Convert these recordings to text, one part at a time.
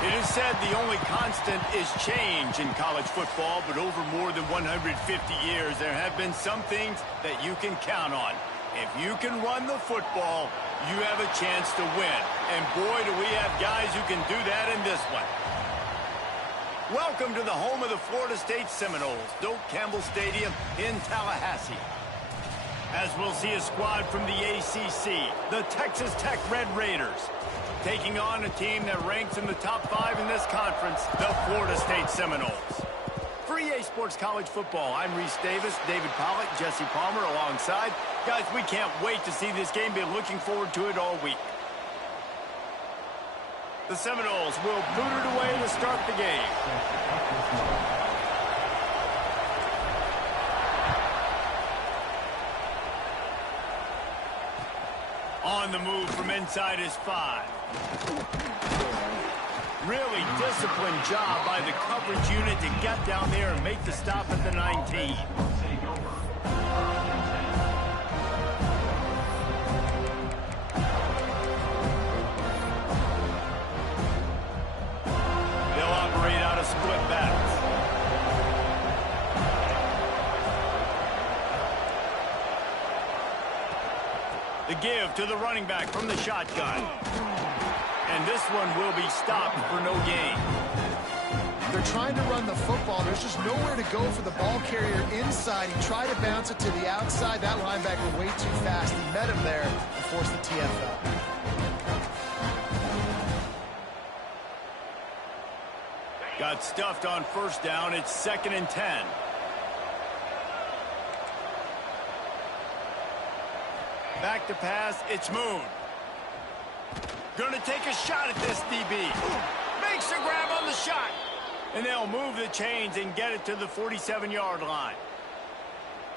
It is said the only constant is change in college football, but over more than 150 years, there have been some things that you can count on. If you can run the football, you have a chance to win. And boy, do we have guys who can do that in this one. Welcome to the home of the Florida State Seminoles, Doak Campbell Stadium in Tallahassee. As we'll see a squad from the ACC, the Texas Tech Red Raiders, taking on a team that ranks in the top 5 in this conference, the Florida State Seminoles. For EA Sports College Football, I'm Reese Davis, David Pollack, Jesse Palmer alongside. Guys, we can't wait to see this game. Been looking forward to it all week. The Seminoles will boot it away to start the game. On the move from inside his 5. Really disciplined job by the coverage unit to get down there and make the stop at the 19. They'll operate out of split backs. The give to the running back from the shotgun. And this one will be stopped for no gain. They're trying to run the football. There's just nowhere to go for the ball carrier inside. He tried to bounce it to the outside. That linebacker way too fast. He met him there and forced the TFL. Got stuffed on first down. It's 2nd and 10. Back to pass. It's Moon. Gonna take a shot at this DB. Makes a grab on the shot. And they'll move the chains and get it to the 47-yard line.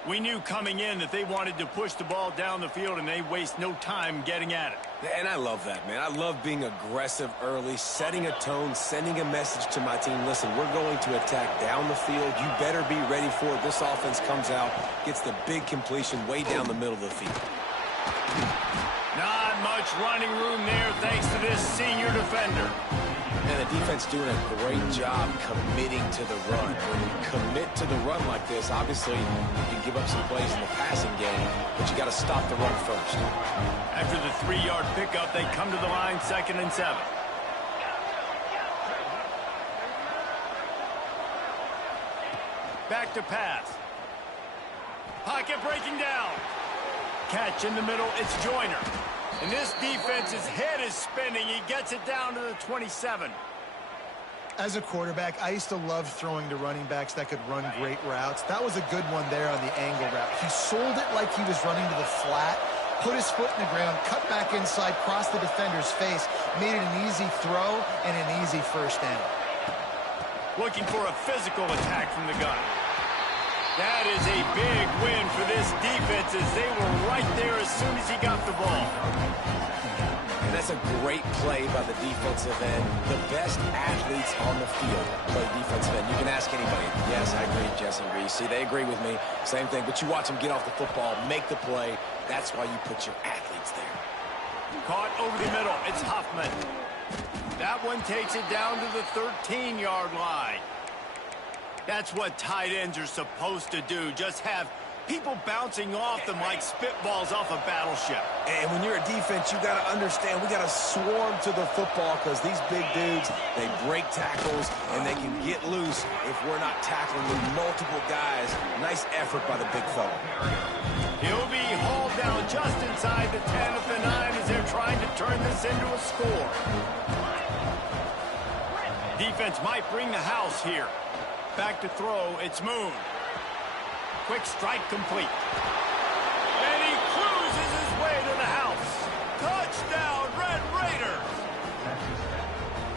We knew coming in that they wanted to push the ball down the field, and they waste no time getting at it. And I love that, man. I love being aggressive early, setting a tone, sending a message to my team. Listen, we're going to attack down the field. You better be ready for it. This offense comes out, gets the big completion way down the middle of the field. Not much running room there thanks to this senior defender. And the defense doing a great job committing to the run. When you commit to the run like this, obviously you can give up some plays in the passing game, but you got to stop the run first. After the 3-yard pickup, they come to the line 2nd and 7. Back to pass. Pocket breaking down. Catch in the middle, it's Joyner. And this defense's head is spinning. He gets it down to the 27. As a quarterback, I used to love throwing to running backs that could run great routes. That was a good one there on the angle route. He sold it like he was running to the flat, put his foot in the ground, cut back inside, crossed the defender's face, made it an easy throw and an easy first down. Looking for a physical attack from the gun. That is a big win for this defense as they were right there as soon as he got the ball. And that's a great play by the defensive end. The best athletes on the field play defensive end. You can ask anybody. Yes, I agree, Jesse Reese. See, they agree with me. Same thing. But you watch them get off the football, make the play. That's why you put your athletes there. Caught over the middle. It's Huffman. That one takes it down to the 13-yard line. That's what tight ends are supposed to do. Just have people bouncing off them like spitballs off a battleship. And when you're a defense, you got to understand we got to swarm to the football because these big dudes, they break tackles and they can get loose if we're not tackling with multiple guys. Nice effort by the big fella. He'll be hauled down just inside the 10 at the 9 as they're trying to turn this into a score. Defense might bring the house here. Back to throw, it's Moon. Quick strike complete. And he cruises his way to the house. Touchdown, Red Raiders!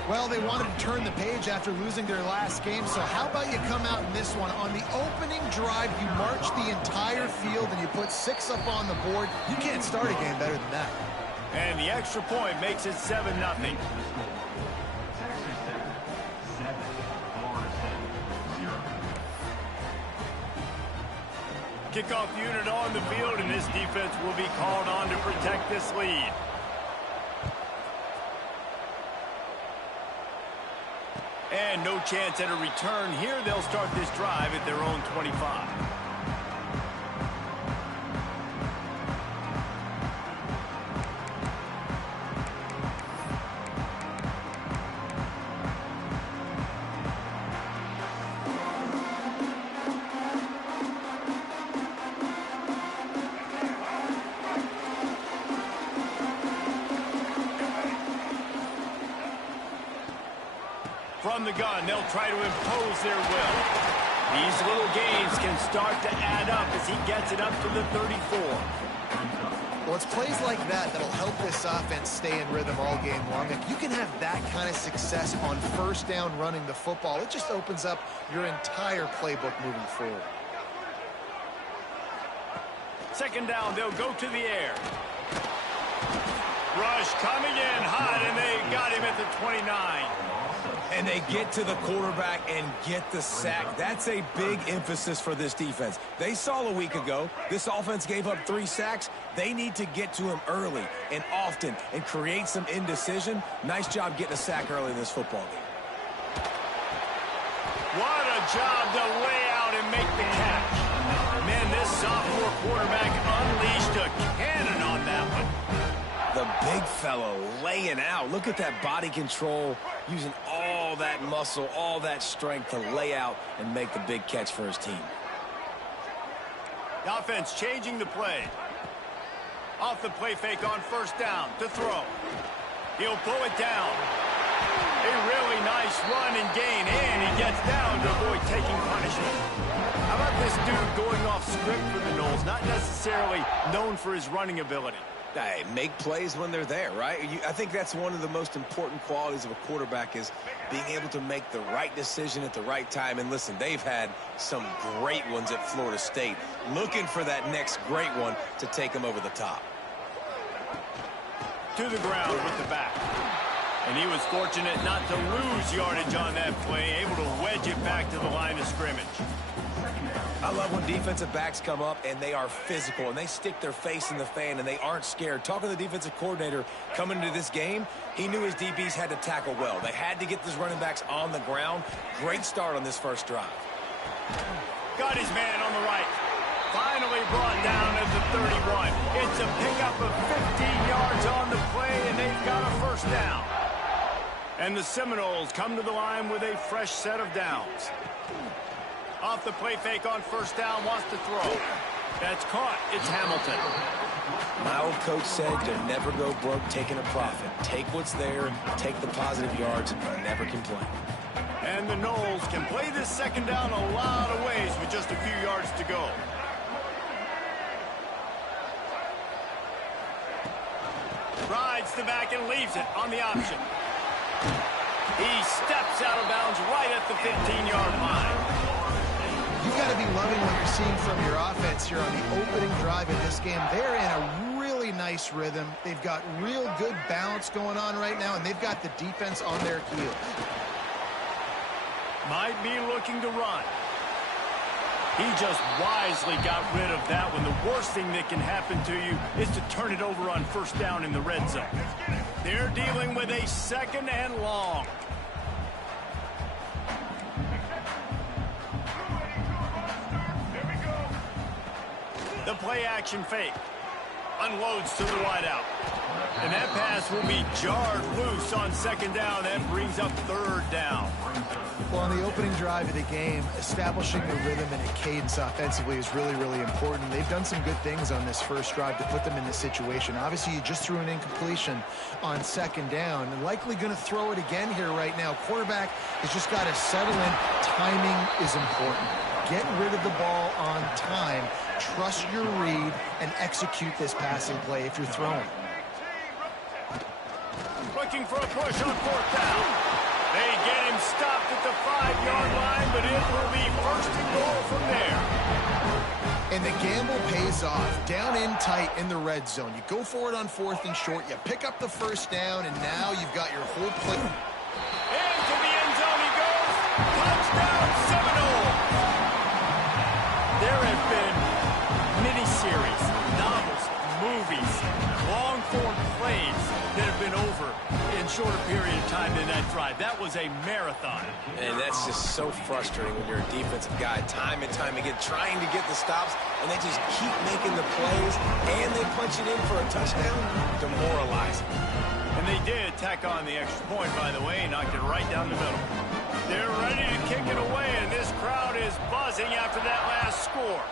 Well, they wanted to turn the page after losing their last game, so how about you come out in this one? On the opening drive, you march the entire field and you put 6 up on the board. You can't start a game better than that. And the extra point makes it 7-0. Kickoff unit on the field, and this defense will be called on to protect this lead. And no chance at a return here. They'll start this drive at their own 25. From the gun, they'll try to impose their will. These little gains can start to add up as he gets it up to the 34. Well, it's plays like that that'll help this offense stay in rhythm all game long. If you can have that kind of success on first down running the football, it just opens up your entire playbook moving forward. Second down, they'll go to the air. Rush coming in hot, and they got him at the 29. And they get to the quarterback and get the sack. That's a big emphasis for this defense. They saw a week ago, this offense gave up 3 sacks. They need to get to him early and often and create some indecision. Nice job getting a sack early in this football game. What a job to lay out and make the catch. Man, this sophomore quarterback unleashed a cannon on that one. The big fellow laying out. Look at that body control, using all that muscle, all that strength to lay out and make the big catch for his team. The offense changing the play. Off the play fake on first down to throw. He'll pull it down. A really nice run and gain, and he gets down to avoid taking punishment. How about this dude going off script for the Noles, not necessarily known for his running ability? Hey, make plays when they're there, right? I think that's one of the most important qualities of a quarterback is being able to make the right decision at the right time. And listen, they've had some great ones at Florida State. Looking for that next great one to take them over the top. To the ground with the back. And he was fortunate not to lose yardage on that play, able to wedge it back to the line of scrimmage. I love when defensive backs come up and they are physical and they stick their face in the fan and they aren't scared. Talking to the defensive coordinator coming into this game, he knew his DBs had to tackle well. They had to get these running backs on the ground. Great start on this first drive. Got his man on the right. Finally brought down at the 31. It's a pickup of 15 yards on the play, and they've got a first down. And the Seminoles come to the line with a fresh set of downs. Off the play fake on first down, wants to throw. That's caught. It's Hamilton. My old coach said to never go broke taking a profit. Take what's there, take the positive yards, and never complain. And the Noles can play this second down a lot of ways with just a few yards to go. Rides the back and leaves it on the option. He steps out of bounds right at the 15-yard line. You've got to be loving what you're seeing from your offense here on the opening drive of this game. They're in a really nice rhythm. They've got real good balance going on right now, and they've got the defense on their heels. Might be looking to run. He just wisely got rid of that one. The worst thing that can happen to you is to turn it over on first down in the red zone. They're dealing with a second and long. The play action fake. Unloads to the wideout. And that pass will be jarred loose on second down. That brings up third down. Well, on the opening drive of the game, establishing the rhythm and a cadence offensively is really, really important. They've done some good things on this first drive to put them in this situation. Obviously, you just threw an incompletion on second down and likely going to throw it again here right now. Quarterback has just got to settle in. Timing is important. Get rid of the ball on time. Trust your read and execute this passing play if you're throwing. Looking for a push on fourth down. They get him stopped at the 5-yard line, but it will be first and goal from there. And the gamble pays off. Down in tight in the red zone. You go for it on fourth and short. You pick up the first down, and now you've got your whole play. Into the end zone he goes. Touchdown, Seminoles. There have been miniseries, novels, movies, long-form plays that have been over in shorter period of time than that drive. That was a marathon. And that's just so frustrating when you're a defensive guy, time and time again, trying to get the stops, and they just keep making the plays, and they punch it in for a touchdown. Demoralizing. And they did tack on the extra point, by the way, and knocked it right down the middle. They're ready to kick it away, and this crowd is buzzing after that last score.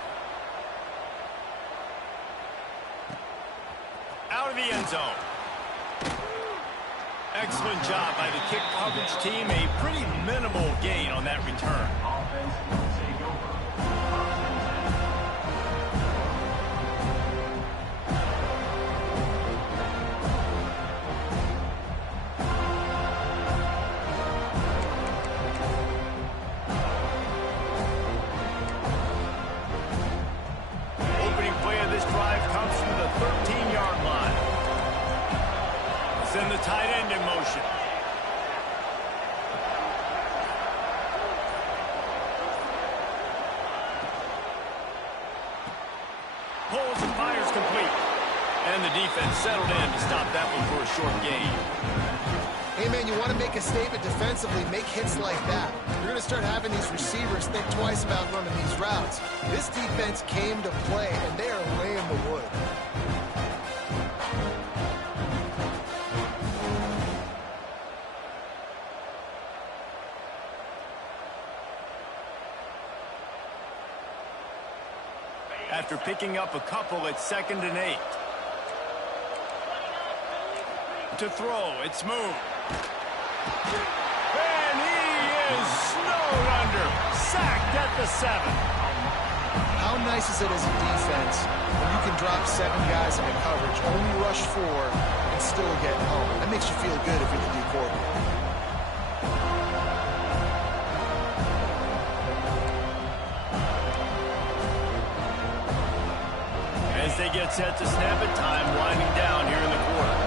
Out of the end zone. Excellent job by the kick coverage team. A pretty minimal gain on that return. Opening play of this drive comes from the 13-yard line. Send the tight end in motion. Pulls and fires complete. And the defense settled in to stop that one for a short gain. Hey, man, you want to make a statement defensively, make hits like that. You're going to start having these receivers think twice about running these routes. This defense came to play, and they are laying the wood. After picking up a couple at 2nd and 8. To throw, it's moved. And he is snowed under. Sacked at the 7. How nice is it as a defense when you can drop 7 guys into coverage, only rush 4, and still get home? That makes you feel good if you're the D coordinator. As they get set to snap it, time winding down here in the quarter.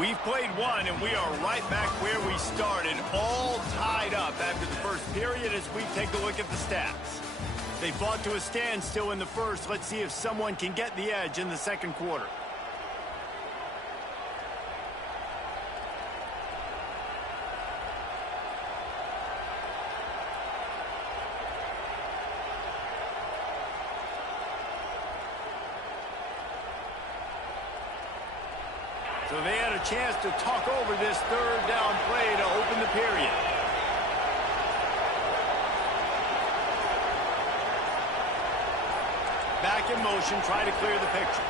We've played one, and we are right back where we started, all tied up after the first period as we take a look at the stats. They fought to a standstill in the first. Let's see if someone can get the edge in the second quarter. So they had a chance to talk over this third down play to open the period. Back in motion, try to clear the picture.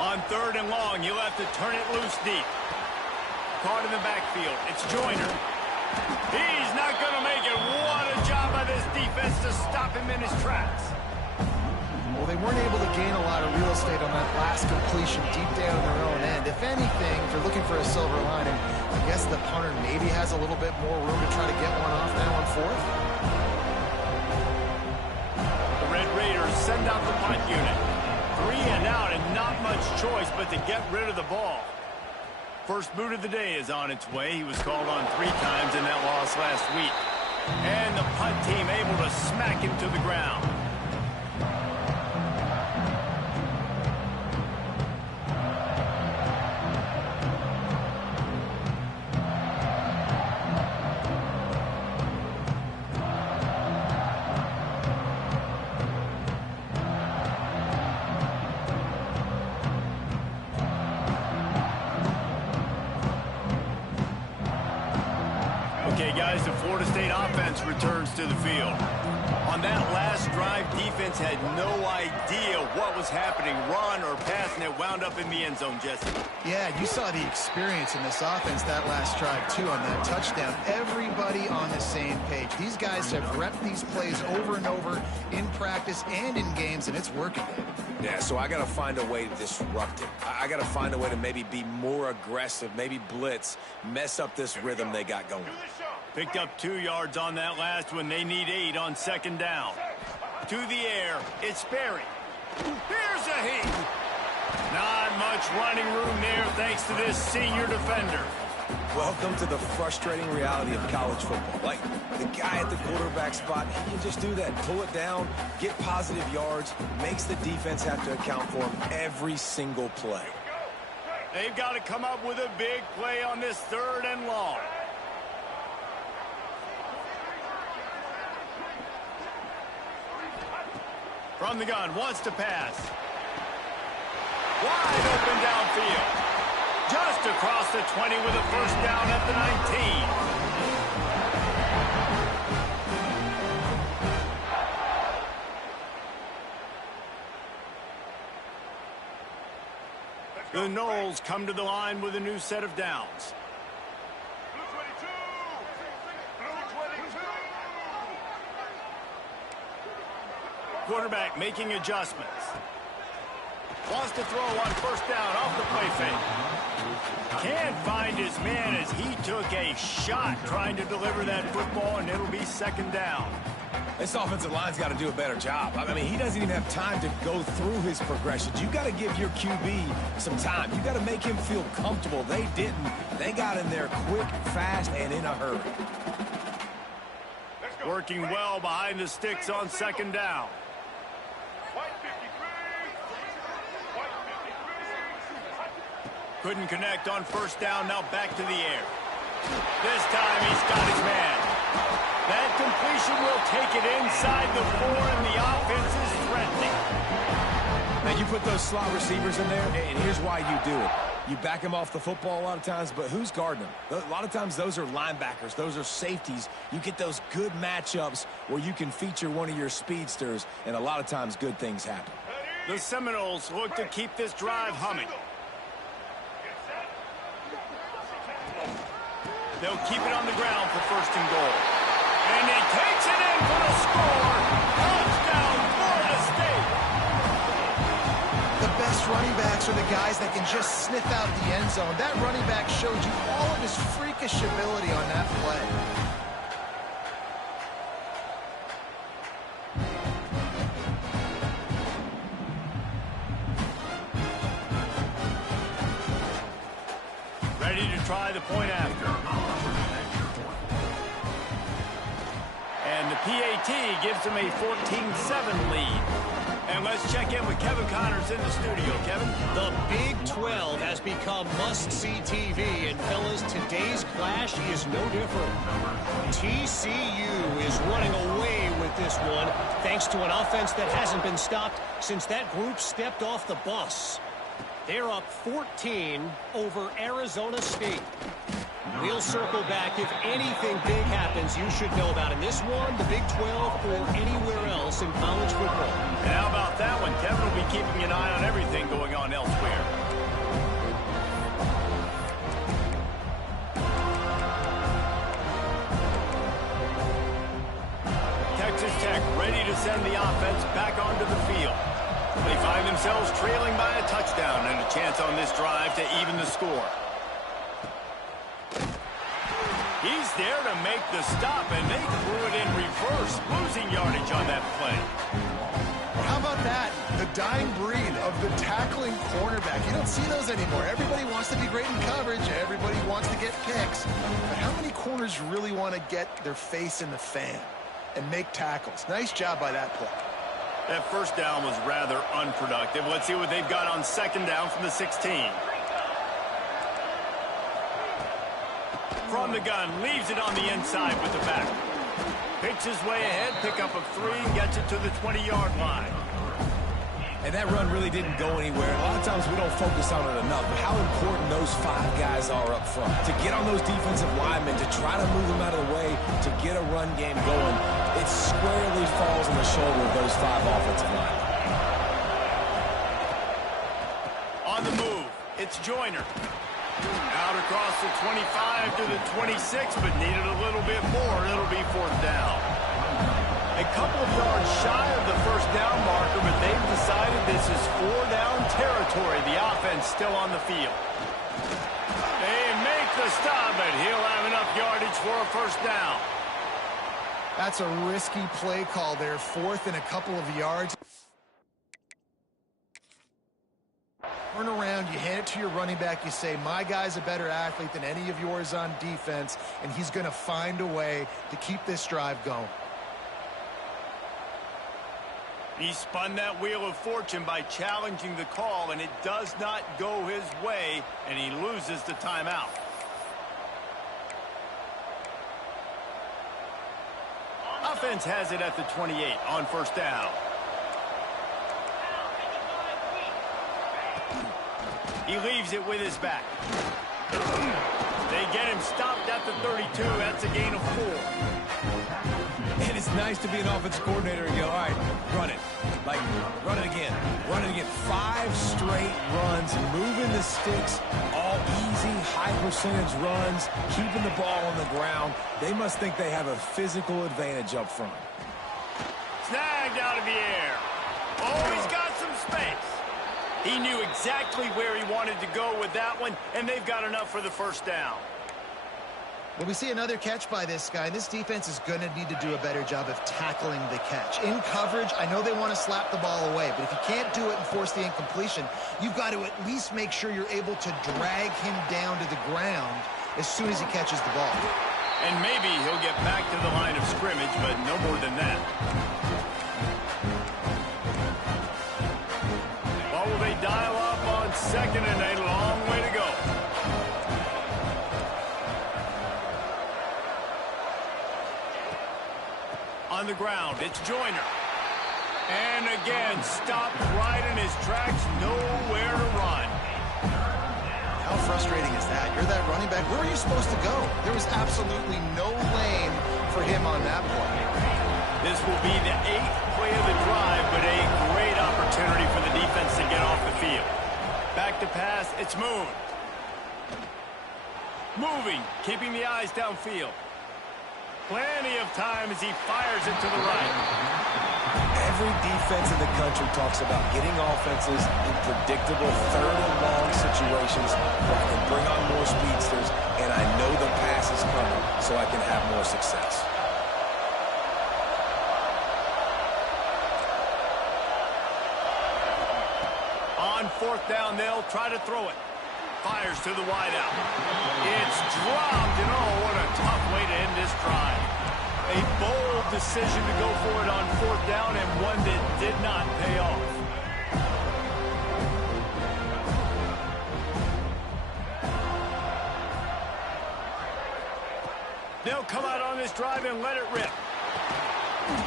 On 3rd and long, you'll have to turn it loose deep. Caught in the backfield, it's Joyner. He's not going to make it. What a job by this defense to stop him in his tracks. Well, they weren't able to gain a lot of real estate on that last completion deep down in their own end. If anything, if you're looking for a silver lining, I guess the punter maybe has a little bit more room to try to get one off now on 4th. The Red Raiders send out the punt unit. 3 and out and not much choice but to get rid of the ball. First boot of the day is on its way. He was called on 3 times in that loss last week. And the punt team able to smack him to the ground. Okay, guys, the Florida State offense returns to the field. On that last drive, defense had no idea what was happening, run or pass, and it wound up in the end zone, Jesse. Yeah, you saw the experience in this offense that last drive, too, on that touchdown. Everybody on the same page. These guys have repped these plays over and over in practice and in games, and it's working. Yeah, so I got to find a way to disrupt it. I got to find a way to maybe be more aggressive, maybe blitz, mess up this rhythm they got going. Picked up 2 yards on that last one. They need 8 on 2nd down. To the air, it's Berry. Here's a heat. Not much running room there thanks to this senior defender. Welcome to the frustrating reality of college football. Like, the guy at the quarterback spot, he can just do that. Pull it down, get positive yards, makes the defense have to account for him every single play. They've got to come up with a big play on this 3rd and long. From the gun, wants to pass. Wide open downfield. Just across the 20 with a first down at the 19. The Noles come to the line with a new set of downs. Quarterback making adjustments. Wants to throw on first down off the play fake. Can't find his man as he took a shot trying to deliver that football, and it'll be 2nd down. This offensive line's got to do a better job. I mean, he doesn't even have time to go through his progressions. You got to give your QB some time. You got to make him feel comfortable. They didn't. They got in there quick, fast, and in a hurry. Working well behind the sticks on 2nd down. Couldn't connect on first down, now back to the air. This time he's got his man. That completion will take it inside the 4, and the offense is threatening. Now, you put those slot receivers in there, and here's why you do it. You back them off the football a lot of times, but who's guarding them? A lot of times those are linebackers. Those are safeties. You get those good matchups where you can feature one of your speedsters, and a lot of times good things happen. The Seminoles look to keep this drive humming. They'll keep it on the ground for 1st and goal. And he takes it in for the score. Touchdown, Florida State. The best running backs are the guys that can just sniff out the end zone. That running back showed you all of his freakish ability on that play. Ready to try the point after. And the PAT gives them a 14-7 lead. And let's check in with Kevin Connors in the studio. Kevin? The Big 12 has become must-see TV, and fellas, today's clash is no different. TCU is running away with this one, thanks to an offense that hasn't been stopped since that group stepped off the bus. They're up 14 over Arizona State. We'll circle back. If anything big happens, you should know about in this one, the Big 12, or anywhere else in college football. And how about that one? Kevin will be keeping an eye on everything going on elsewhere. Texas Tech ready to send the offense back onto the field. They find themselves trailing by a touchdown and a chance on this drive to even the score. He's there to make the stop, and they threw it in reverse, losing yardage on that play. How about that? The dying breed of the tackling cornerback. You don't see those anymore. Everybody wants to be great in coverage. Everybody wants to get picks. But how many corners really want to get their face in the fan and make tackles? Nice job by that play. That first down was rather unproductive. Let's see what they've got on 2nd down from the 16. From the gun, leaves it on the inside with the back. Picks his way ahead, pickup of 3, and gets it to the 20-yard line. And that run really didn't go anywhere. A lot of times we don't focus on it enough, but how important those 5 guys are up front. To get on those defensive linemen, to try to move them out of the way, to get a run game going, it squarely falls on the shoulder of those 5 offensive linemen. On the move, it's Joyner. Out across the 25 to the 26, but needed a little bit more. It'll be 4th down. A couple of yards shy of the first down marker, but they've decided this is 4-down territory. The offense still on the field. They make the stop, but he'll have enough yardage for a first down. That's a risky play call there. 4th and a couple of yards. Turn around, you hand it to your running back, you say, my guy's a better athlete than any of yours on defense, and he's going to find a way to keep this drive going. He spun that wheel of fortune by challenging the call, and it does not go his way, and he loses the timeout. Offense has it at the 28 on first down. He leaves it with his back. They get him stopped at the 32. That's a gain of 4. And it's nice to be an offensive coordinator and go, all right, run it. Like, run it again. Run it again. 5 straight runs, moving the sticks, all easy, high percentage runs, keeping the ball on the ground. They must think they have a physical advantage up front. Snagged out of the air. Oh, he's got some space. He knew exactly where he wanted to go with that one, and they've got enough for the first down. Well, we see another catch by this guy. This defense is going to need to do a better job of tackling the catch. In coverage, I know they want to slap the ball away, but if you can't do it and force the incompletion, you've got to at least make sure you're able to drag him down to the ground as soon as he catches the ball. And maybe he'll get back to the line of scrimmage, but no more than that. What will they dial up on second and a long way to go? On the ground, it's Joyner. And again, stopped right in his tracks, nowhere to run. How frustrating is that? You're that running back. Where were you supposed to go? There was absolutely no lane for him on that play. This will be the 8th play of the drive, but a great opportunity for the defense to get off the field. Back to pass, it's Moon. Moving, keeping the eyes downfield. Plenty of time as he fires it to the right. Every defense in the country talks about getting offenses in predictable third and long situations where I can bring on more speedsters, and I know the pass is coming so I can have more success. On fourth down, they'll try to throw it. Fires to the wideout. It's dropped, and oh, what a tough way to end this drive. A bold decision to go for it on fourth down, and one that did not pay off. They'll come out on this drive and let it rip.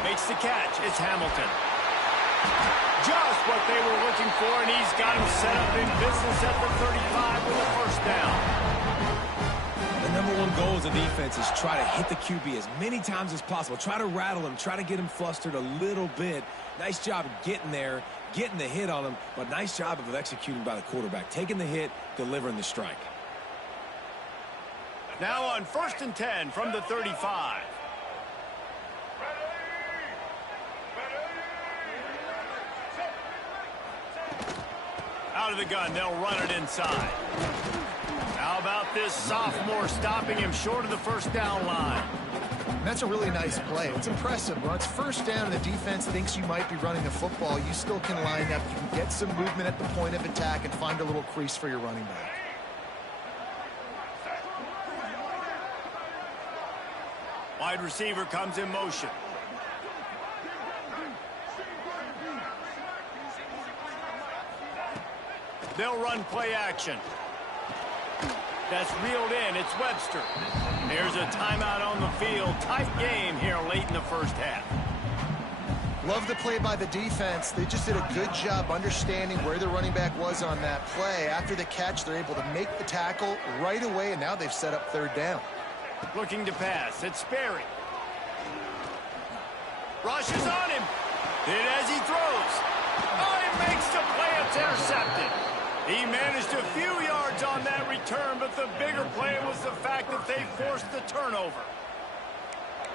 Makes the catch. It's Hamilton. Just what they were looking for, and he's got him set up in business at the 35 with a first down. The number one goal as a defense is try to hit the QB as many times as possible. Try to rattle him, try to get him flustered a little bit. Nice job getting there, getting the hit on him, but nice job of executing by the quarterback. Taking the hit, delivering the strike. Now on first and 10 from the 35. Out of the gun, they'll run it inside. How about this sophomore stopping him short of the first down line? That's a really nice play. It's impressive. When it's first down and the defense thinks you might be running the football, you still can line up. You can get some movement at the point of attack and find a little crease for your running back. Wide receiver comes in motion. They'll run play action. That's reeled in. It's Webster. There's a timeout on the field. Tight game here late in the first half. Love the play by the defense. They just did a good job understanding where the running back was on that play. After the catch, they're able to make the tackle right away, and now they've set up third down. Looking to pass. It's Sperry. Rushes on him. Hit as he throws. Oh, he makes the play. It's intercepted. He managed a few yards on that return, but the bigger play was the fact that they forced the turnover.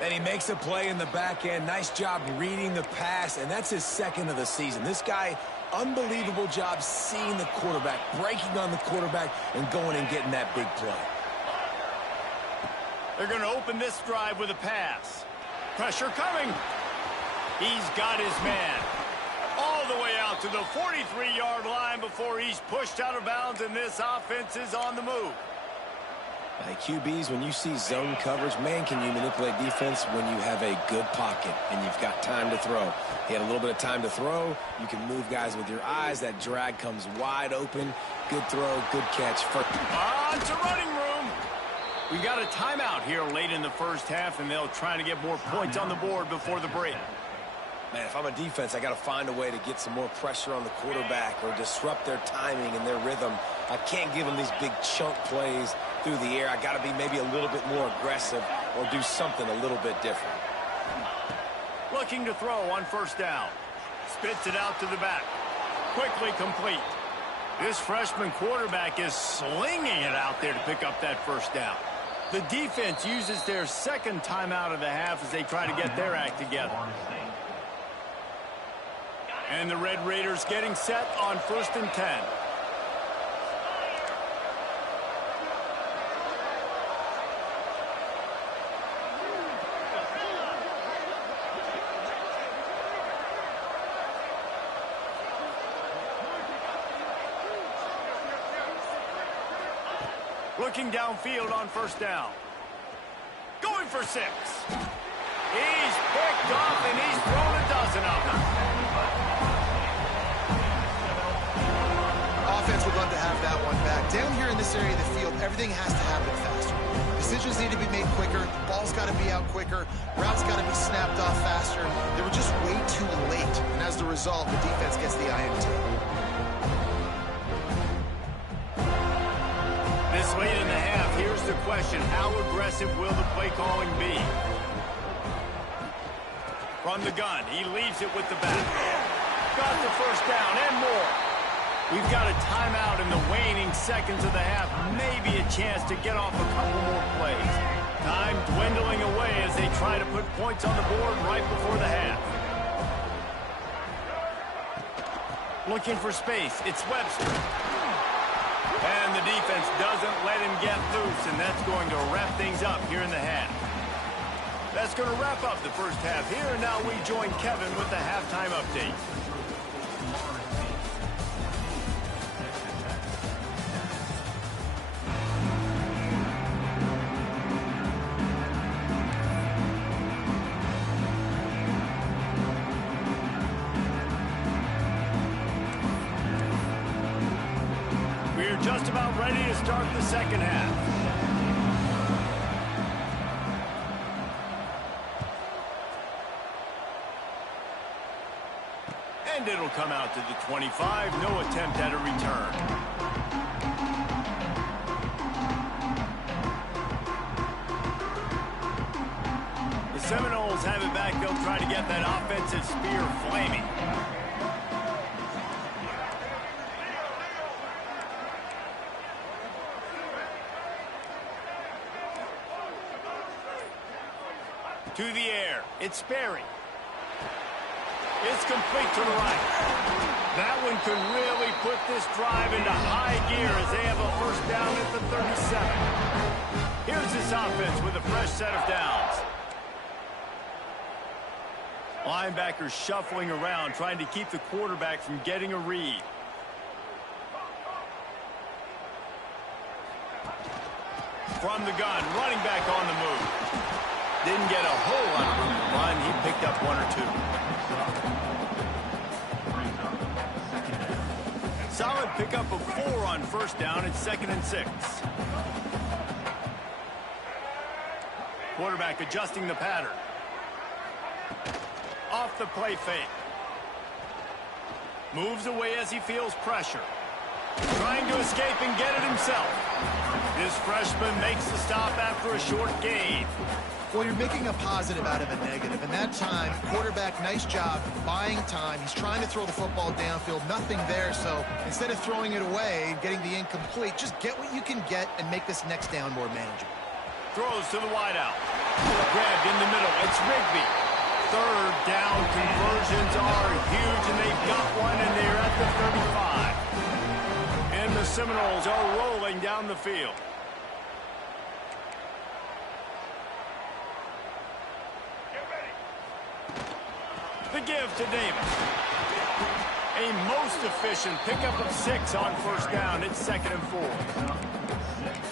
And he makes a play in the back end. Nice job reading the pass, and that's his second of the season. This guy, unbelievable job seeing the quarterback, breaking on the quarterback, and going and getting that big play. They're going to open this drive with a pass. Pressure coming. He's got his man. All the way out to the 43-yard line before he's pushed out of bounds, and this offense is on the move. Hey, QBs, when you see zone coverage, man, can you manipulate defense when you have a good pocket and you've got time to throw. He had a little bit of time to throw. You can move guys with your eyes. That drag comes wide open. Good throw, good catch. On to running room. We got a timeout here late in the first half, and they'll try to get more points on the board before the break. Man, if I'm a defense, I got to find a way to get some more pressure on the quarterback or disrupt their timing and their rhythm. I can't give them these big chunk plays through the air. I got to be maybe a little bit more aggressive or do something a little bit different. Looking to throw on first down. Spits it out to the back. Quickly complete. This freshman quarterback is slinging it out there to pick up that first down. The defense uses their second timeout of the half as they try to get their act together. And the Red Raiders getting set on 1st and 10. Looking downfield on first down. Going for 6. He's picked off and he's thrown a dozen of them. Offense would love to have that one back. Down here in this area of the field, everything has to happen faster. Decisions need to be made quicker. The ball's got to be out quicker. Routes got to be snapped off faster. They were just way too late. And as the result, the defense gets the INT. This late in the half, here's the question. How aggressive will the play calling be? From the gun, he leaves it with the back. Got the first down and more. We've got a timeout in the waning seconds of the half. Maybe a chance to get off a couple more plays. Time dwindling away as they try to put points on the board right before the half. Looking for space. It's Webster. And the defense doesn't let him get loose, and that's going to wrap things up here in the half. That's going to wrap up the first half here, and now we join Kevin with the halftime update. We're just about ready to start the second half. And it'll come out to the 25. No attempt at a return. The Seminoles have it back. They'll try to get that offensive spear flaming. To the air. It's Sperry. It's complete to the right. That one could really put this drive into high gear as they have a first down at the 37. Here's this offense with a fresh set of downs. Linebackers shuffling around, trying to keep the quarterback from getting a read. From the gun, running back on the move. Didn't get a whole lot of room to run. He picked up 1 or 2. Solid pickup of 4 on first down. It's 2nd and 6. Quarterback adjusting the pattern. Off the play fake. Moves away as he feels pressure. Trying to escape and get it himself. This freshman makes the stop after a short gain. Well, you're making a positive out of a negative. And that time, quarterback, nice job, buying time. He's trying to throw the football downfield. Nothing there, so instead of throwing it away and getting the incomplete, just get what you can get and make this next down more manageable. Throws to the wideout. Grabbed in the middle. It's Rigby. Third down conversions are huge, and they've got one, and they're at the 35. And the Seminoles are rolling down the field. The give to Davis. A most efficient pickup of 6 on first down. It's 2nd and 4.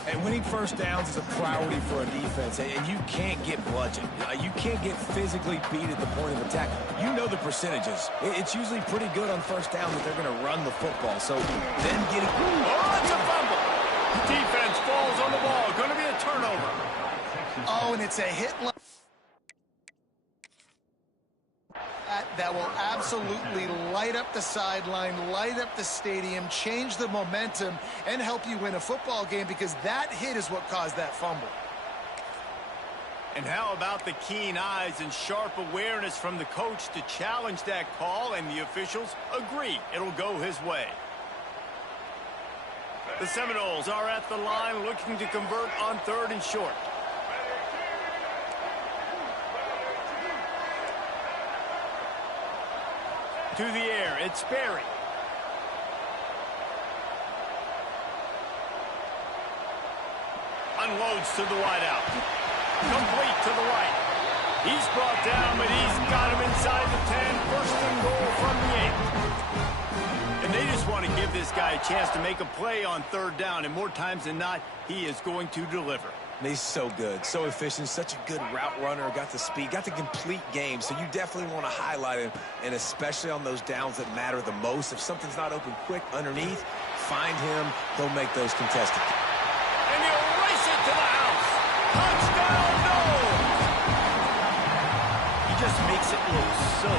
And winning first downs is a priority for a defense, and you can't get bludgeoned. You can't get physically beat at the point of attack. You know the percentages. It's usually pretty good on first down that they're going to run the football. So then getting... Oh, it's a fumble. Defense falls on the ball. Going to be a turnover. Oh, and it's a hit that will absolutely light up the sideline, light up the stadium, change the momentum, and help you win a football game, because that hit is what caused that fumble. And how about the keen eyes and sharp awareness from the coach to challenge that call, and the officials agree it'll go his way. The Seminoles are at the line looking to convert on 3rd and short. To the air, it's Berry. Unloads to the wideout. Complete to the right. He's brought down, but he's got him inside the 10. 1st and goal from the 8. And they just want to give this guy a chance to make a play on 3rd down, and more times than not, he is going to deliver. He's so good, so efficient, such a good route runner, got the speed, got the complete game, so you definitely want to highlight him, and especially on those downs that matter the most. If something's not open quick underneath, find him, he'll make those contested. And he'll race it to the house. Touchdown, no! He just makes it look so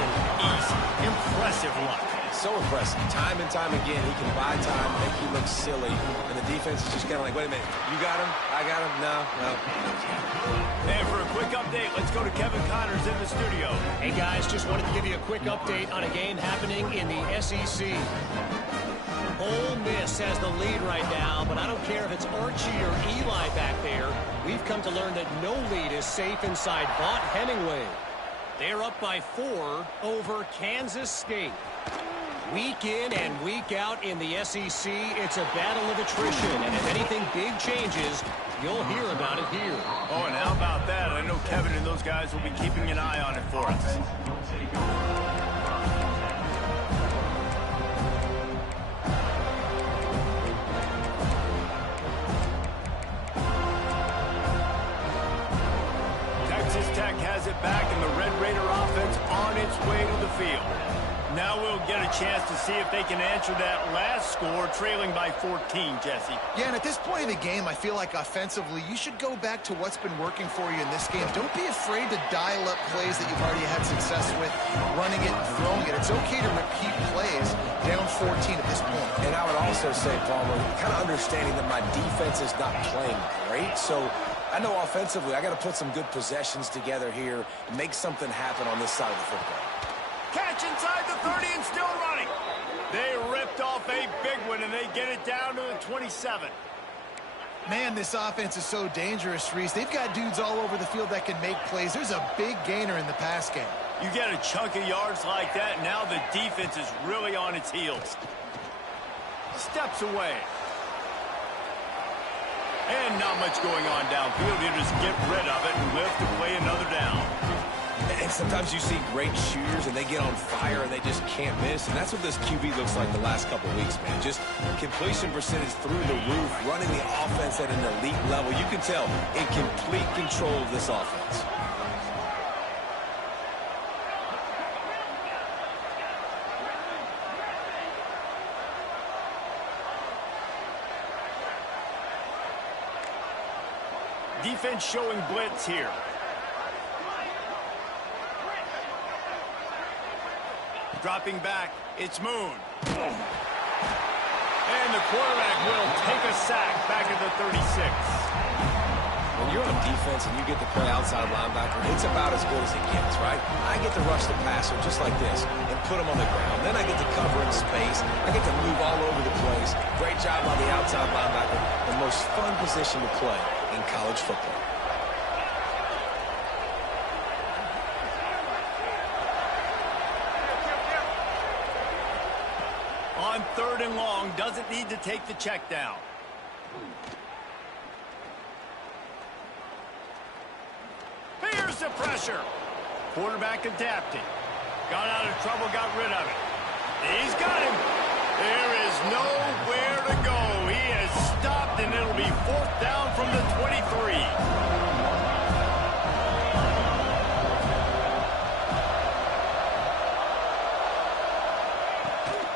easy. Impressive luck. So impressive. Time and time again, he can buy time, make you look silly, and the defense is just kind of like, wait a minute, you got him? I got him? No. And for a quick update, let's go to Kevin Connors in the studio. Hey, guys, just wanted to give you a quick update on a game happening in the SEC. Ole Miss has the lead right now, but I don't care if it's Archie or Eli back there. We've come to learn that no lead is safe inside Vaught Hemingway. They're up by 4 over Kansas State. Week in and week out in the SEC, it's a battle of attrition, and if anything big changes, you'll hear about it here. Oh, and how about that? I know Kevin and those guys will be keeping an eye on it for us. Texas Tech has it back, and the Red Raider offense on its way to the field. Now we'll get a chance to see if they can answer that last score, trailing by 14, Jesse. Yeah, and at this point in the game, I feel like offensively, you should go back to what's been working for you in this game. Don't be afraid to dial up plays that you've already had success with, running it and throwing it. It's okay to repeat plays down 14 at this point. And I would also say, Palmer, kind of understanding that my defense is not playing great, so I know offensively I got to put some good possessions together here, make something happen on this side of the football. Catch inside the 30 and still running. They ripped off a big one, and they get it down to the 27. Man, this offense is so dangerous, Reese. They've got dudes all over the field that can make plays. There's a big gainer in the pass game. You get a chunk of yards like that, now the defense is really on its heels. Steps away. And not much going on downfield. You just get rid of it and live to play another down. And sometimes you see great shooters and they get on fire and they just can't miss. And that's what this QB looks like the last couple weeks, man. Just completion percentage through the roof, running the offense at an elite level. You can tell in complete control of this offense. Defense showing blitz here. Dropping back, it's Moon. And the quarterback will take a sack back at the 36. When you're on defense and you get to play outside linebacker, it's about as good as it gets, right? I get to rush the passer just like this and put him on the ground. Then I get to cover in space. I get to move all over the place. Great job on the outside linebacker. The most fun position to play in college football. On 3rd and long, doesn't need to take the check down. Here's the pressure. Quarterback adapting. Got out of trouble, got rid of it. He's got him. There is nowhere to go. He has stopped, and it'll be 4th down from the 23.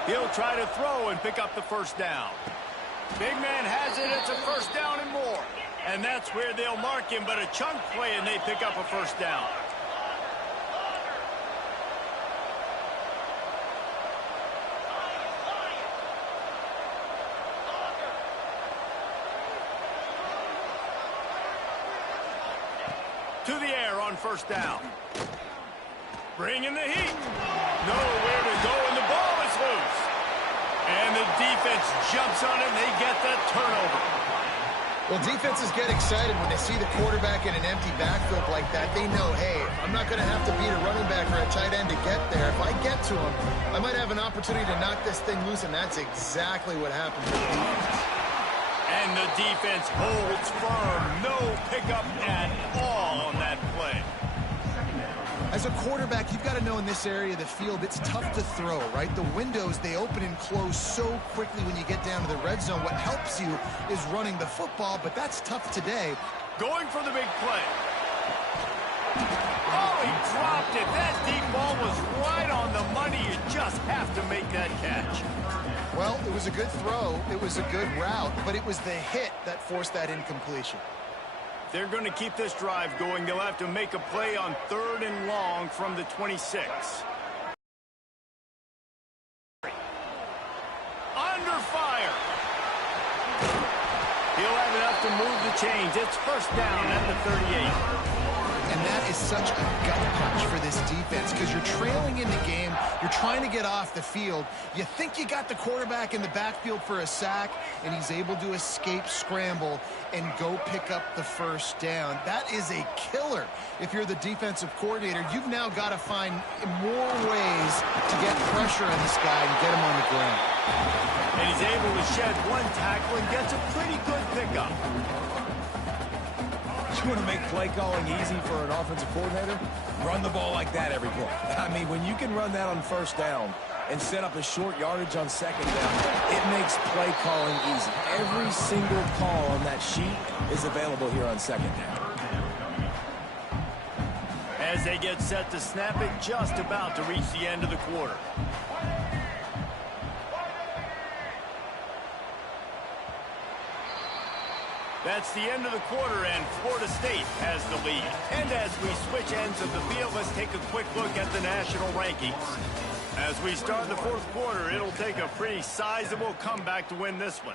He'll try to throw and pick up the 1st down. Big man has it. It's a 1st down and more. And that's where they'll mark him, but a chunk play, and they pick up a 1st down. To the air on 1st down. Bringing the heat. Nowhere to go, and the ball is loose. And the defense jumps on it, and they get that turnover. Well, defenses get excited when they see the quarterback in an empty backfield like that. They know, hey, I'm not going to have to beat a running back or a tight end to get there. If I get to him, I might have an opportunity to knock this thing loose, and that's exactly what happened to the defense. And the defense holds firm. No pickup at all on that play. As a quarterback, you've got to know in this area of the field, it's tough to throw, right? The windows, they open and close so quickly when you get down to the red zone. What helps you is running the football, but that's tough today. Going for the big play. Oh, he dropped it. That deep ball was right on the money. You just have to make that catch. Well, it was a good throw. It was a good route, but it was the hit that forced that incompletion. They're going to keep this drive going. They'll have to make a play on 3rd and long from the 26. Under fire. He'll have enough to move the chains. It's 1st down at the 38. And that is such a gut punch for this defense because you're trailing in the game. You're trying to get off the field. You think you got the quarterback in the backfield for a sack, and he's able to escape, scramble, and go pick up the 1st down. That is a killer. If you're the defensive coordinator, you've now got to find more ways to get pressure on this guy and get him on the ground. And he's able to shed one tackle and gets a pretty good pickup. You want to make play calling easy for an offensive coordinator? Run the ball like that every play. I mean, when you can run that on 1st down and set up a short yardage on 2nd down, it makes play calling easy. Every single call on that sheet is available here on 2nd down. As they get set to snap it, just about to reach the end of the quarter. That's the end of the quarter, and Florida State has the lead. And as we switch ends of the field, let's take a quick look at the national rankings. As we start the 4th quarter, it'll take a pretty sizable comeback to win this one.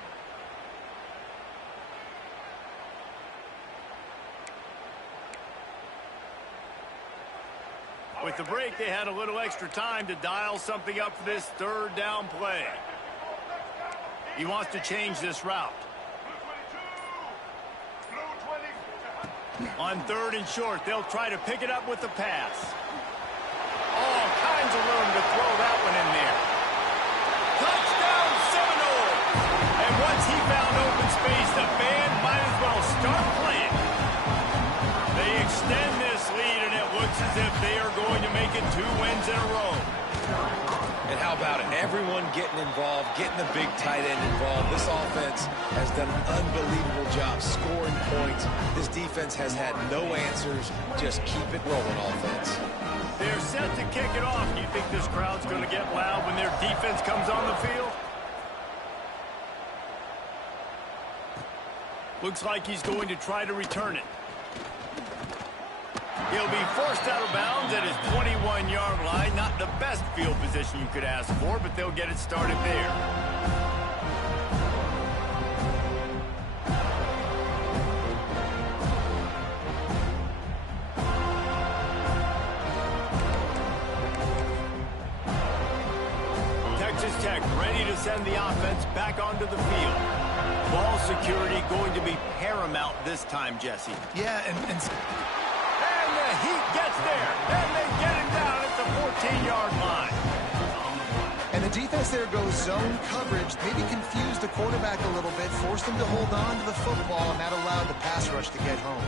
With the break, they had a little extra time to dial something up for this 3rd down play. He wants to change this route. On 3rd and short, they'll try to pick it up with the pass. All kinds of room to throw that one in there. Touchdown, Seminoles! And once he found open space, the band might as well start playing. They extend this lead, and it looks as if they are going to make it 2 wins in a row. And how about it? Everyone getting involved, getting the big tight end involved. This offense has done an unbelievable job scoring points. This defense has had no answers. Just keep it rolling, offense. They're set to kick it off. Do you think this crowd's going to get loud when their defense comes on the field? Looks like he's going to try to return it. He'll be forced out of bounds at his 21-yard line. Not the best field position you could ask for, but they'll get it started there. Texas Tech ready to send the offense back onto the field. Ball security going to be paramount this time, Jesse. Yeah, and the Heat gets there, and they get him down at the 14-yard line. And the defense there goes zone coverage, maybe confused the quarterback a little bit, forced him to hold on to the football, and that allowed the pass rush to get home.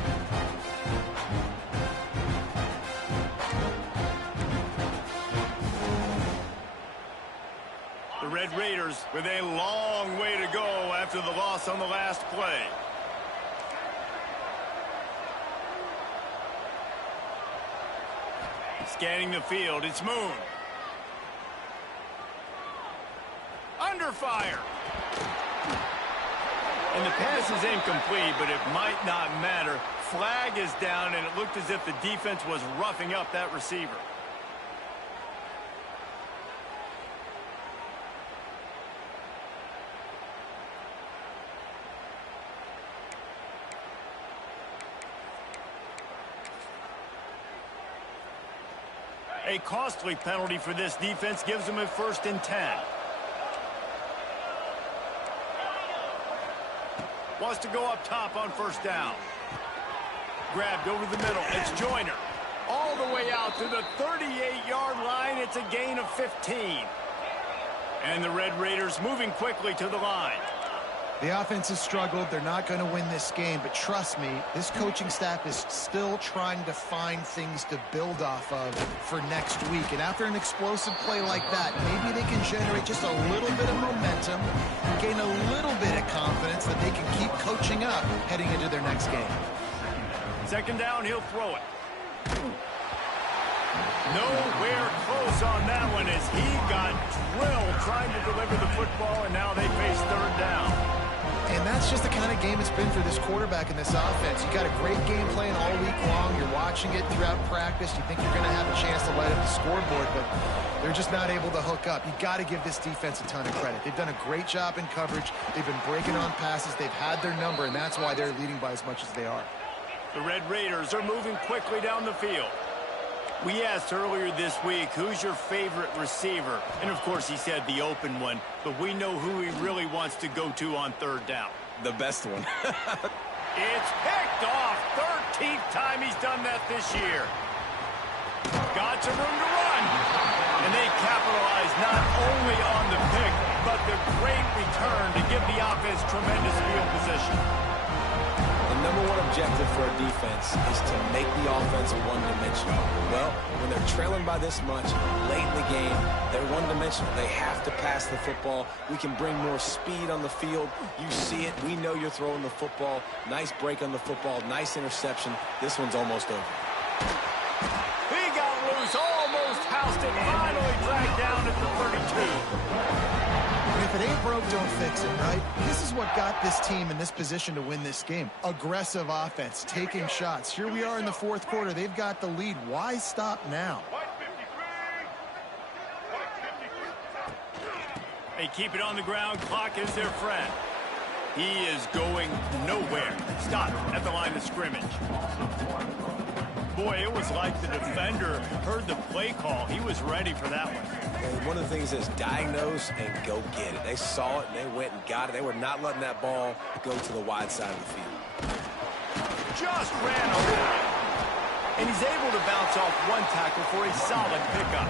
Red Raiders with a long way to go after the loss on the last play. Scanning the field, it's Moon. Under fire. And the pass is incomplete, but it might not matter. Flag is down, and it looked as if the defense was roughing up that receiver. A costly penalty for this defense gives them a 1st and 10. Wants to go up top on 1st down. Grabbed over the middle. It's Joyner. All the way out to the 38-yard line. It's a gain of 15. And the Red Raiders moving quickly to the line. The offense has struggled. They're not going to win this game, but trust me, this coaching staff is still trying to find things to build off of for next week. And after an explosive play like that, maybe they can generate just a little bit of momentum, gain a little bit of confidence that they can keep coaching up heading into their next game. 2nd down, he'll throw it. Nowhere close on that one as he got drilled trying to deliver the football, and now they face 3rd down. And that's just the kind of game it's been for this quarterback in this offense. You got a great game plan all week long. You're watching it throughout practice. You think you're going to have a chance to light up the scoreboard, but they're just not able to hook up. You got to give this defense a ton of credit. They've done a great job in coverage. They've been breaking on passes. They've had their number, and that's why they're leading by as much as they are. The Red Raiders are moving quickly down the field. We asked earlier this week, who's your favorite receiver? And, of course, he said the open one, but we know who he really wants to go to on 3rd down. The best one. It's picked off. 13th time he's done that this year. Got some room to run. And they capitalize not only on the pick, but the great return to give the offense tremendous field position. The number 1 objective for a defense is to make the offense one-dimensional. Well, when they're trailing by this much late in the game, they're one-dimensional. They have to pass the football. We can bring more speed on the field. You see it. We know you're throwing the football. Nice break on the football. Nice interception. This one's almost over. He got loose, almost housed it, finally dragged down at the 32. If it ain't broke, don't fix it, right? This is what got this team in this position to win this game. Aggressive offense, taking shots. Here we are in the 4th quarter. They've got the lead. Why stop now? They keep it on the ground. Clock is their friend. He is going nowhere. Stopped at the line of scrimmage. Boy, it was like the defender heard the play call. He was ready for that one. And one of the things is diagnose and go get it. They saw it, and they went and got it. They were not letting that ball go to the wide side of the field. Just ran over it. And he's able to bounce off one tackle for a solid pickup.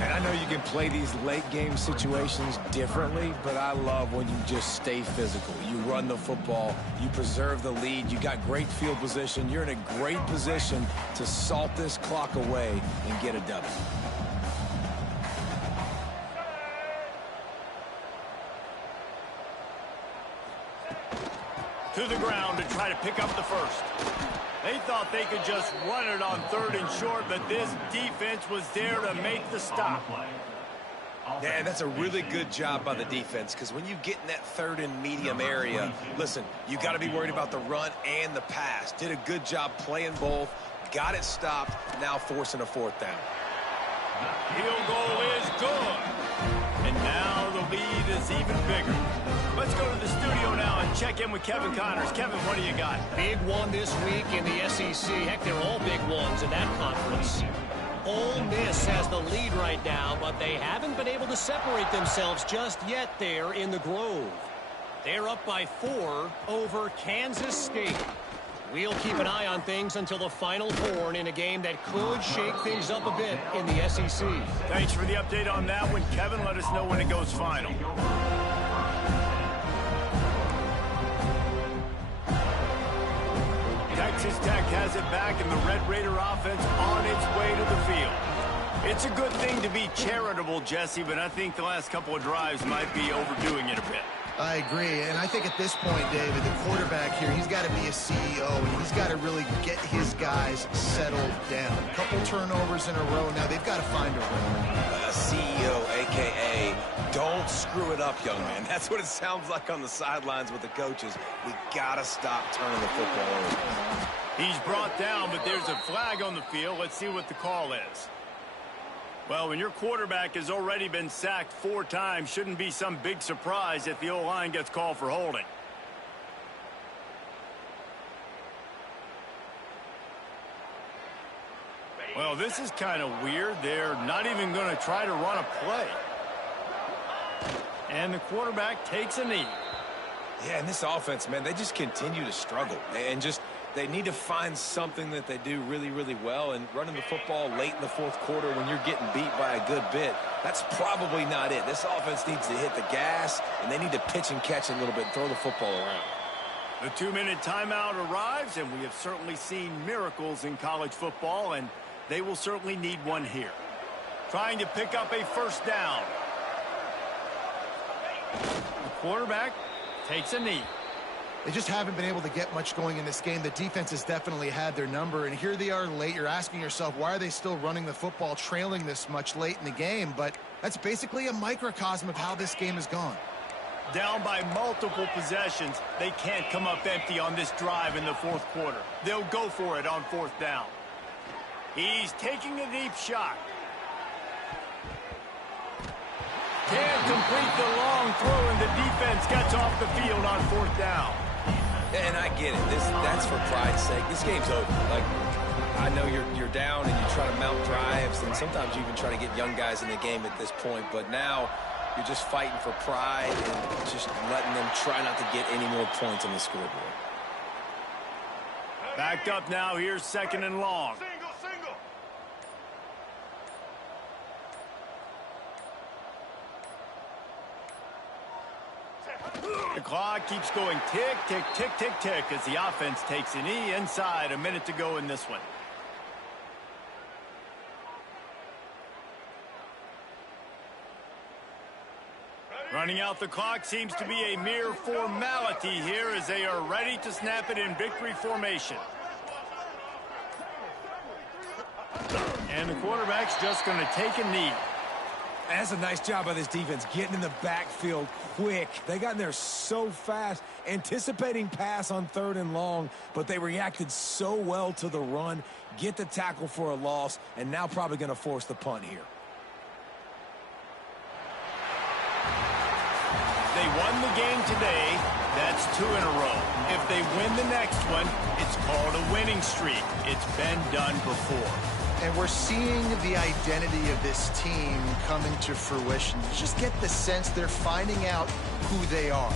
And I know you can play these late-game situations differently, but I love when you just stay physical. You run the football. You preserve the lead. You got great field position. You're in a great position to salt this clock away and get a W. To the ground to try to pick up the 1st. They thought they could just run it on 3rd and short, but this defense was there to make the stop. Yeah, and that's a really good job by the defense, because when you get in that 3rd and medium area, listen, you got to be worried about the run and the pass. Did a good job playing both, got it stopped, now forcing a 4th down. Field goal is good. And now the lead is even bigger. Let's go to the studio now and check in with Kevin Connors. Kevin, what do you got? Big one this week in the SEC. Heck, they're all big ones in that conference. Ole Miss has the lead right now, but they haven't been able to separate themselves just yet there in the Grove. They're up by 4 over Kansas State. We'll keep an eye on things until the Final Four in a game that could shake things up a bit in the SEC. Thanks for the update on that one, Kevin. Let us know when it goes final. Texas Tech has it back, and the Red Raider offense on its way to the field. It's a good thing to be charitable, Jesse, but I think the last couple of drives might be overdoing it a bit. I agree, and I think at this point, David, the quarterback here, he's got to be a CEO, and he's got to really get his guys settled down. A couple turnovers in a row. Now they've got to find a rhythm. CEO, a.k.a. don't screw it up, young man. That's what it sounds like on the sidelines with the coaches. We got to stop turning the football over. He's brought down, but there's a flag on the field. Let's see what the call is. Well, when your quarterback has already been sacked 4 times, shouldn't be some big surprise if the O-line gets called for holding. Well, this is kind of weird. They're not even going to try to run a play. And the quarterback takes a knee. Yeah, and this offense, man, they just continue to struggle. And they need to find something that they do really, really well. And running the football late in the fourth quarter when you're getting beat by a good bit, that's probably not it. This offense needs to hit the gas, and they need to pitch and catch a little bit and throw the football around. The 2-minute timeout arrives, and we have certainly seen miracles in college football, and they will certainly need one here. Trying to pick up a first down. The quarterback takes a knee. They just haven't been able to get much going in this game. The defense has definitely had their number, and here they are late. You're asking yourself, why are they still running the football, trailing this much late in the game? But that's basically a microcosm of how this game has gone. Down by multiple possessions, they can't come up empty on this drive in the fourth quarter. They'll go for it on 4th down. He's taking a deep shot. Can't complete the long throw, and the defense gets off the field on 4th down. And I get it. That's for pride's sake. This game's over. Like, I know you're down and you try to mount drives, and sometimes you even try to get young guys in the game at this point. But now you're just fighting for pride and just letting them try not to get any more points on the scoreboard. Backed up now. Here's 2nd and long. The clock keeps going tick, tick, tick, tick, tick as the offense takes a knee inside. A minute to go in this one. Running out the clock seems to be a mere formality here as they are ready to snap it in victory formation. And the quarterback's just going to take a knee. That's a nice job by this defense, getting in the backfield quick. They got in there so fast, anticipating pass on 3rd and long, but they reacted so well to the run, get the tackle for a loss, and now probably going to force the punt here. They won the game today. That's 2 in a row. If they win the next one, it's called a winning streak. It's been done before. And we're seeing the identity of this team coming to fruition. You just get the sense they're finding out who they are.